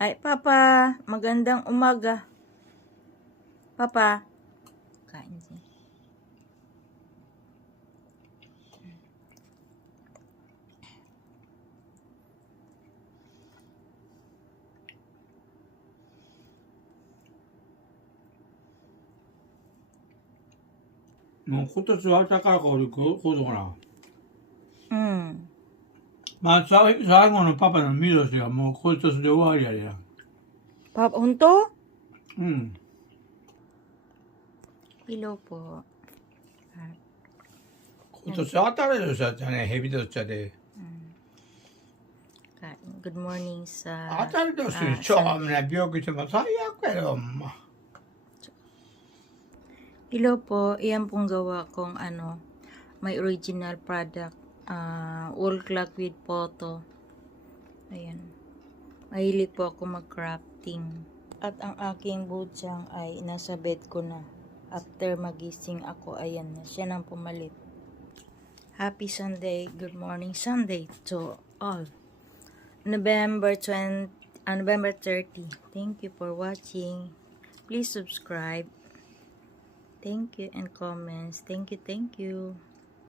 Ay, Papa, magandang umaga. Papa, kain siya.もう今年は暖かいから俺こうだから。まあ、最後のパパの見年がもう今年で終わりやでや。 Papa, hunto? うん。 Hello po. 今年当たる年だったね、ヘビ年やで。 Kain. Good morning sa 当たる年にしょうもない病気しても最悪やよ、ほんま。 Hello po, iyan pong gawa kong may original product, wall clock with photo. Ayan. Mahilig po ako mag-crafting. At ang aking budyang ay nasa bed ko na. After magising ako, ayan na. Siya nang pumalit. Happy Sunday, good morning Sunday to all. November 30. Thank you for watching. Please subscribe. Thank you and comments. Thank you.